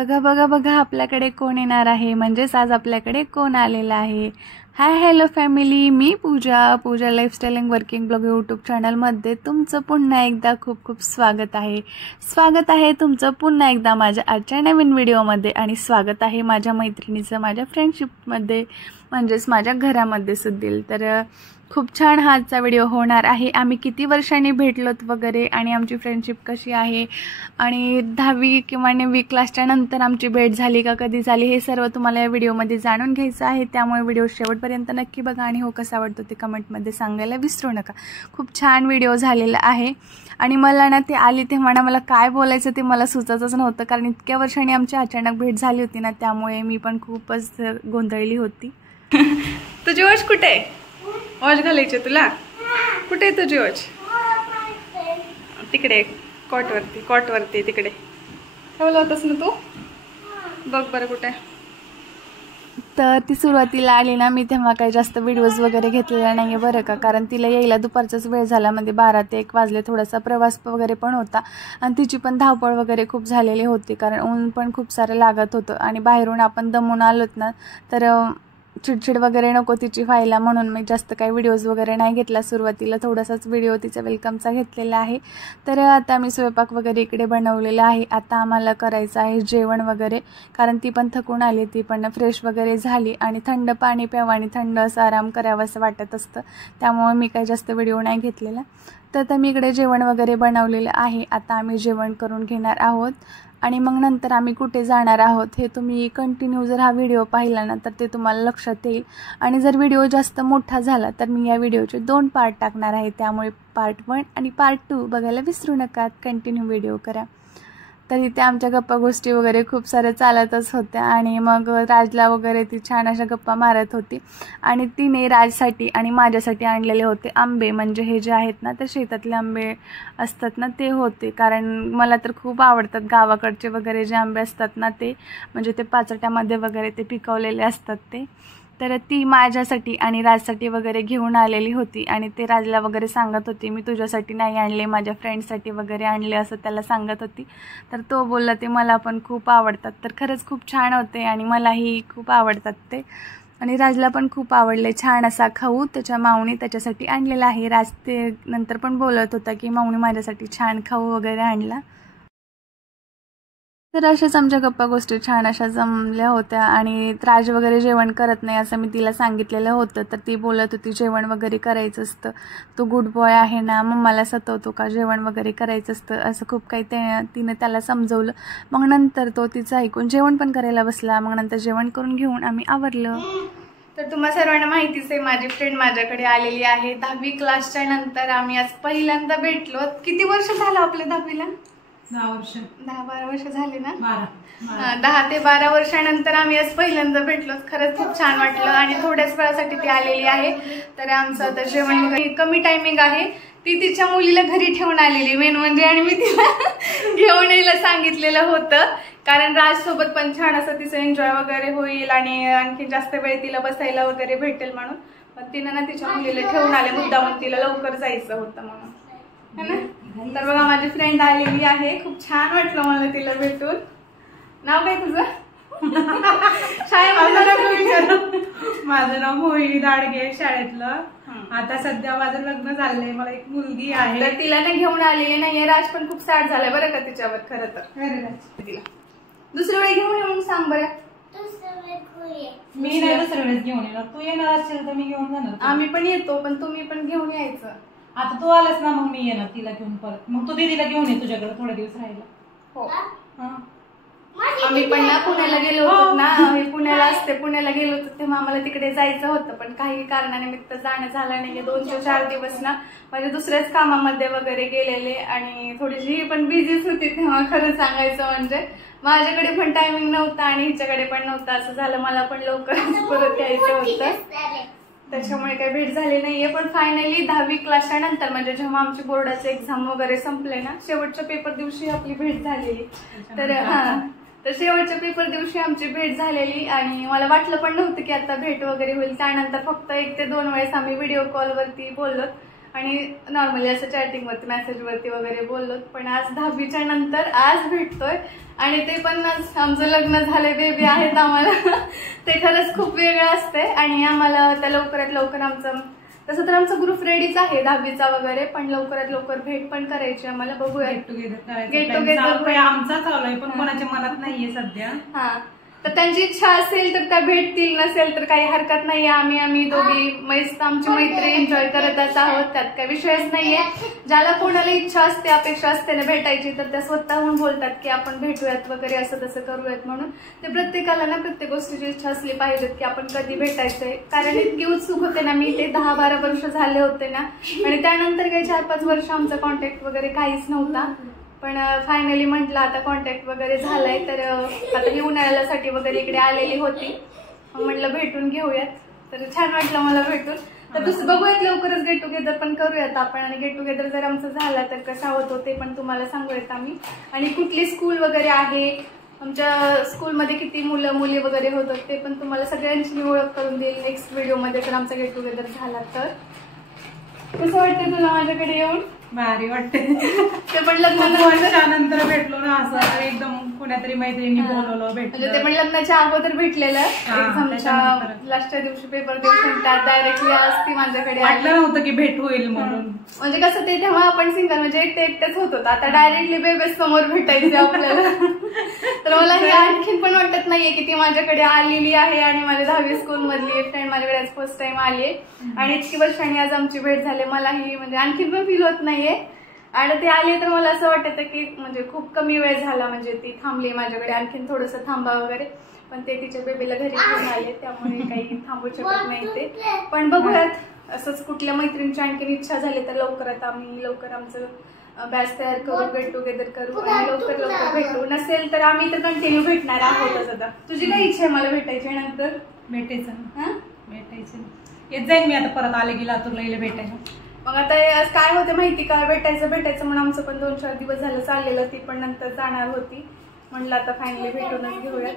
बघा बघा बघा आपल्याकडे कोण येणार आहे, म्हणजेच आज आपल्याकडे कोण आलेला आहे। हाय हॅलो फॅमिली, मी Pooja lifestyle and working blog YouTube चॅनलमध्ये तुमचं पुन्हा एकदा खूप खूप स्वागत आहे तुमचं पुन्हा एकदा माझ्या आजच्या नवीन व्हिडिओमध्ये। आणि स्वागत आहे माझ्या मैत्रिणीचं माझ्या फ्रेंडशिपमध्ये, म्हणजेच माझ्या घरामध्ये सुद्धा। तर खूप छान हा आजचा व्हिडिओ होणार आहे। आम्ही किती वर्षांनी भेटलोत वगैरे आणि आमची फ्रेंडशिप कशी आहे आणि 10वी किंवा 9वी क्लासच्या नंतर आमची भेट झाली का कधी झाली हे सर्व तुम्हाला या व्हिडिओमध्ये जाणून घ्यायचं आहे। त्यामुळे व्हिडिओ शेवटपर्यंत नक्की बघा आणि हो कसा वाटतो ते कमेंटमध्ये सांगायला विसरू नका। खूप छान व्हिडिओ झालेला आहे आणि मला ना ते आली तेव्हा ना मला काय बोलायचं ते मला सुचतच नव्हतं, कारण इतक्या वर्षांनी आमची अचानक भेट झाली होती ना, त्यामुळे मी पण खूपच गोंधळली होती। तुझी वॉच कुठे आहे? वॉच घालायची तुला? कुठे आहे तुझी वॉच? तिकडे कॉटवरती तिकडे ठेवलं होतंस ना तू, बघ बरं कुठे आहे। तर ती सुरुवातीला आली ना, मी तेव्हा काही जास्त व्हिडिओज वगैरे घेतलेला नाही आहे बरं का, कारण तिला यायला दुपारचाच वेळ झाला, म्हणजे 12 ते 1 वाजले। थोडासा प्रवास वगैरे पण होता आणि तिची पण धावपळ वगैरे खूप झालेली होती, कारण ऊन पण खूप सारं लागत होतं आणि बाहेरून आपण दमून आलोत ना, तर चिडचिड वगैरे नको तिची व्हायला, म्हणून मी जास्त काही व्हिडिओज वगैरे नाही घेतला। सुरुवातीला थोडासाच व्हिडिओ तिचा वेलकमचा घेतलेला आहे। तर आता मी स्वयंपाक वगैरे इकडे बनवलेला आहे। आता आम्हाला करायचं आहे जेवण वगैरे, कारण ती पण थकून आली, ती पण फ्रेश वगैरे झाली आणि थंड पाणी प्यावं आणि थंड असं आराम करावं असं वाटत असतं, त्यामुळे मी काही जास्त व्हिडिओ नाही घेतलेला। तर मी इकडे जेवण वगैरे बनवलेलं आहे। आता आम्ही जेवण करून घेणार आहोत आणि मग नंतर आम्ही कुठे जाणार आहोत हे तुम्ही कंटिन्यू जर हा व्हिडिओ पाहिला ना तर ते तुम्हाला लक्षात येईल। आणि जर व्हिडिओ जास्त मोठा झाला तर मी या व्हिडिओचे 2 पार्ट टाकणार आहे, त्यामुळे पार्ट 1 आणि पार्ट 2 बघायला विसरू नका, कंटिन्यू व्हिडिओ करा। तर इथे आमच्या गप्पा गोष्टी वगैरे खूप साऱ्या चालतच होत्या आणि मग राजला वगैरे ती छान अशा गप्पा मारत होती आणि तिने राजसाठी आणि माझ्यासाठी आणलेले होते आंबे, म्हणजे हे जे आहेत ना ते शेतातले आंबे असतात ना ते होते, कारण मला तर खूप आवडतात गावाकडचे वगैरे जे आंबे असतात ना ते, म्हणजे ते पाचट्यामध्ये वगैरे ते पिकवलेले असतात ते। तर ती माझ्यासाठी आणि राजसाठी वगैरे घेऊन आलेली होती आणि ते राजला वगैरे सांगत होती, मी तुझ्यासाठी नाही आणले, माझ्या फ्रेंडसाठी वगैरे आणले असं त्याला सांगत होती। तर तो बोलला ते मला पण खूप आवडतात, तर खरंच खूप छान होते आणि मलाही खूप आवडतात ते, आणि राजला पण खूप आवडले। छान असा खाऊ त्याच्या माऊनी त्याच्यासाठी आणलेला आहे। राज ते नंतर पण बोलत होता की माऊनी माझ्यासाठी छान खाऊ वगैरे आणला। तर अशाच आमच्या गप्पा गोष्टी छान अशा जमल्या होत्या आणि राज वगैरे जेवण करत नाही असं मी तिला सांगितलेलं होतं, तर ती बोलत होती जेवण वगैरे करायचं असतं, तो गुड बॉय आहे ना, मम्माला सतवतो का, जेवण वगैरे करायचं असतं असं खूप काही तिने त्याला समजवलं। मग नंतर तो तिचं ऐकून जेवण पण करायला बसला। मग नंतर जेवण करून घेऊन आम्ही आवरलं। तर तुम्हा सर्वांना माहितीच आहे माझी फ्रेंड माझ्याकडे आलेली आहे 10वी क्लासच्या नंतर। आम्ही आज पहिल्यांदा भेटलो। किती वर्ष झालं आपल्या 10वीला? 10-12 वर्ष झाले ना, 10 ते 12 वर्षानंतर आम्ही आज पहिल्यांदा भेटलो। खरंच खूप छान वाटलं आणि थोड्याच वेळासाठी ती आलेली आहे। तर आमचं आता जेवण वगैरे कमी टायमिंग आहे, ती तिच्या मुलीला घरी ठेवून आलेली मेन म्हणजे, आणि मी तिला घेऊन यायला सांगितलेलं होतं, कारण राजसोबत पण छान असं तिचं एन्जॉय वगैरे होईल आणि आणखी जास्त वेळ तिला बसायला वगैरे भेटेल म्हणून। पण तिनं ना तिच्या मुलीला ठेवून आले मुद्दामून, तिला लवकर जायचं होतं म्हणून, है ना। तर बघा माझी फ्रेंड आलेली आहे, खूप छान वाटलं मला तिला भेटून। नाव काय तुझं? माझं नाव मोहिनी दाडगे, शाळेतलं। आता सध्या माझं लग्न झालंय, मला एक मुलगी आहे। तर तिला ना घेऊन आलेली नाहीये, राज पण खूप सॅड झालाय बरं का तिच्यावर। खरं तर तिला दुसऱ्या वेळी घेऊन येऊन सांग बरं। मी नाही दुसऱ्या वेळेस घेऊन येणार, तू येणार असेल तर मी घेऊन जाणार। आम्ही पण येतो, पण तुम्ही पण घेऊन यायचं। आता तू आलास ना मग मी येणार तिला घेऊन परत, मग तू दीदीला घेऊन ये तुझ्याकडे थोडे दिवस राहायला। हो, आम्ही पण ना पुण्याला गेलो होतो ना, आम्ही पुण्याला असते, पुण्याला गेलो होतो तेव्हा आम्हाला तिकडे जायचं होतं, पण काही कारणानिमित्त जाणं झालं नाही। 2 ते 4 दिवस ना म्हणजे दुसऱ्याच कामामध्ये वगैरे गेलेले आणि थोडीशी पण बिझीच होती तेव्हा। खरं सांगायचं म्हणजे माझ्याकडे पण टायमिंग नव्हता आणि हिच्याकडे पण नव्हता, असं झालं। मला पण लवकर परत यायचं होतं, त्याच्यामुळे काही भेट झाली नाहीये। पण फायनली 10वी क्लासच्या नंतर, म्हणजे जेव्हा आमची बोर्डाचे एक्झाम वगैरे संपले ना, शेवटच्या पेपर दिवशी आपली भेट झालेली। तर शेवटच्या पेपर दिवशी आमची भेट झालेली आणि मला वाटलं पण नव्हतं की आता भेट वगैरे होईल। त्यानंतर फक्त 1 ते 2 वेळेस आम्ही व्हिडिओ कॉलवरती बोललो आणि नॉर्मली असं चॅटिंगवरती मेसेजवरती वगैरे बोललो, पण आज 10वीच्या नंतर आज भेटतोय आणि ते पण आमचं लग्न झालंय, बेबी आहेत आम्हाला. ते खरंच खूप वेगळं असतंय आणि आम्हाला त्या लवकरात लवकर आमचं तसं तर आमचा ग्रुप रेडीच आहे 10वीचा वगैरे, पण लवकरात लवकर भेट पण करायची आम्हाला. बघूया गेट टुगेदर आमचा चालू आहे, पण कोणाच्या मनात नाहीये सध्या. हा, तर त्यांची इच्छा असेल तर त्या भेटतील, नसेल तर काही हरकत नाहीये. आम्ही दोघी मस्त आमची मैत्री एन्जॉय करतच आहोत, त्यात काही विषयच नाहीये. ज्याला कोणाला इच्छा असते, अपेक्षा असते ना भेटायची, तर त्या स्वतःहून बोलतात की आपण भेटूयात वगैरे, असं तसं करूयात म्हणून. ते प्रत्येकाला ना प्रत्येक गोष्टीची इच्छा असली पाहिजे की आपण कधी भेटायचंय, कारण इतकी उत्सुक होते ना मी. ते 10-12 वर्ष झाले होते ना, आणि त्यानंतर काही 4-5 वर्ष आमचा कॉन्टॅक्ट वगैरे काहीच नव्हता. पण फायनली म्हटलं आता कॉन्टॅक्ट वगैरे झालाय, तर आता ही उन्हाळ्यासाठी वगैरे इकडे आलेली होती, म्हटलं भेटून घेऊयात. तर छान वाटलं मला भेटून. तर दुसरं बघूयात, लवकरच गेट टुगेदर पण करूयात आपण. आणि गेट टुगेदर जर आमचं झाला तर कसा होतो ते पण तुम्हाला सांगूयात आम्ही. आणि कुठली स्कूल वगैरे आहे, आमच्या स्कूलमध्ये किती मुलं मुली वगैरे होतात ते पण तुम्हाला सगळ्यांची मी ओळख करून देईल नेक्स्ट व्हिडिओमध्ये, जर आमचा गेट टुगेदर झाला तर. कसं वाटतं तुला माझ्याकडे येऊन? भारी वाटते. ते पण लग्नानंतर भेटलो ना, असं एकदम कुणातरी मैत्रिणी बोलवलं भेटलं. म्हणजे ते पण लग्नाच्या अगोदर भेटलेलं. एक्झामच्या लास्टच्या दिवशी पेपर दिवशी त्यात डायरेक्टली आज ती माझ्याकडे वाटलं नव्हतं की भेट होईल म्हणून. म्हणजे कसं ते तेव्हा आपण सिंगल म्हणजे एकटेच होत होतं, आता डायरेक्टली बेबेस समोर भेटायचे आपल्याला. तर मला हे आणखीन पण वाटत नाहीये की ती माझ्याकडे आलेली आहे आणि माझ्या 10वी स्कूल मधली फ्रेंड माझ्याकडे आज फर्स्ट टाइम आली आहे आणि इतकी वर्षांनी आज आमची भेट झाली. मलाही म्हणजे आणखीन पण फील होत नाहीये. आणि ते आले तर मला असं वाटतं की म्हणजे खूप कमी वेळ झाला, म्हणजे ती थांबली माझ्याकडे, आणखीन थोडंसं थांबा वगैरे, पण ते तिच्या बेबीला घरी घेऊन आले त्यामुळे काही थांबू शकत नाही ते. पण बघूयात, असंच कुठल्या मैत्रिणीची आणखीन इच्छा झाली तर लवकरात आम्ही लवकर आमचं बॅच तयार करू, गेट टुगेदर करू आणि लवकर भेटू. नसेल तर आम्ही तर कंटिन्यू भेटणार आहोतच. आता तुझी काय इच्छा आहे मला भेटायची नंतर? भेटायचं येत जाईल मी आता परत आले की लातूरला येईल भेटायला. मग आता काय होते माहिती का, भेटायचं म्हणून आमचं पण 2-4 दिवस झालं चाललेलं. ती पण नंतर जाणार होती, म्हणलं आता फायनली भेटूनच घेऊयात.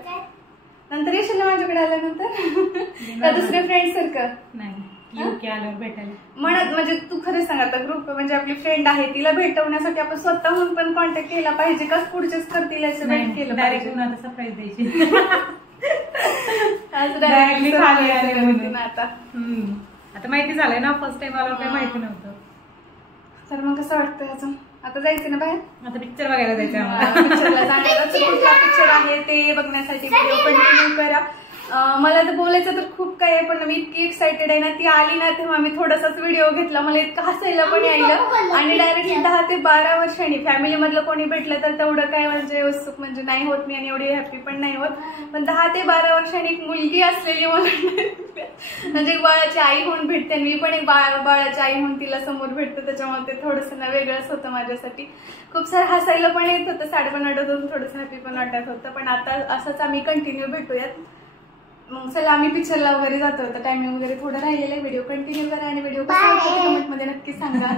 नंतर येशील ना माझ्याकडे आल्यानंतर? दुसऱ्या फ्रेंड सारखं नाही आल्यावर भेटायला म्हणत. म्हणजे तू खरं सांग, आता ग्रुप म्हणजे आपली फ्रेंड आहे, तिला भेटवण्यासाठी आपण स्वतःहून पण कॉन्टॅक्ट केला पाहिजे का पुढचेच करतील याचं वेट केलं पाहिजे? सरप्राईज द्यायची. आता माहिती झालंय ना, फर्स्ट टाइम आला काही माहिती नव्हतं. तर मग कसं वाटतंय अजून? आता जायचं ना बाहेर, आता पिक्चर बघायला जायचं. पिक्चरला जाणार. कुठला पिक्चर आहे ते बघण्यासाठी व्हिडिओ कंटिन्यू करा. मला तर बोलायचं तर खूप काय आहे, पण मी इतकी एक्साइटेड आहे ना. ती आली ना तेव्हा मी थोडासाच व्हिडिओ घेतला, मला इतकं हसायला पण यायलं. आणि डायरेक्टली 10 ते 12 वर्षांनी फॅमिली मधलं कोणी भेटलं तर तेवढं काय म्हणजे उत्सुक म्हणजे नाही होत मी, आणि एवढी हॅपी पण नाही होत. पण 10 ते 12 वर्षांनी एक मुलगी असलेली मला म्हणजे एक बाळाची आई होऊन भेटते, मी पण एक बाळाची आई होऊन तिला समोर भेटते, त्याच्यामुळे ते थोडंसं ना वेगळंच होतं माझ्यासाठी. खूप सारं हसायला पण येत होतं, साडे पण वाटत होतं, थोडंसं हॅपी पण वाटत होतं. पण आता असंच आम्ही कंटिन्यू भेटूयात. मग चला आम्ही पिक्चरला वगैरे जातो. आता टायमिंग वगैरे थोडं राहिलेलं आहे. व्हिडिओ कंटिन्यू करा आणि व्हिडिओ कसा वाटतो कमेंटमध्ये नक्की सांगा.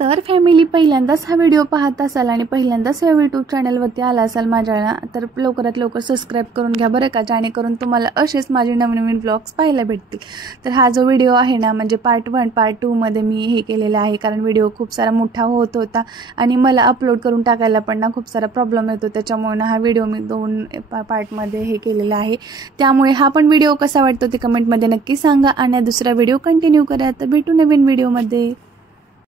तर फॅमिली, पहिल्यांदाच हा व्हिडिओ पाहत असाल आणि पहिल्यांदाच या यूट्यूब चॅनलवरती आला असाल माझ्याला, तर लवकरात लवकर सबस्क्राईब करून घ्या बरं का, जेणेकरून तुम्हाला असेच माझे नवनवीन ब्लॉग्स पाहायला भेटतील. तर हा जो व्हिडिओ आहे ना, म्हणजे पार्ट 1 पार्ट 2 मध्ये मी हे केलेला आहे, कारण व्हिडिओ खूप सारा मोठा होत होता आणि मला अपलोड करून टाकायला पण ना खूप सारा प्रॉब्लेम येतो. त्याच्यामुळे हा व्हिडिओ मी 2 पार्टमध्ये हे केलेला आहे. त्यामुळे हा पण व्हिडिओ कसा वाटतो ते कमेंटमध्ये नक्की सांगा आणि दुसरा व्हिडिओ कंटिन्यू करा. तर भेटू नवीन व्हिडिओमध्ये.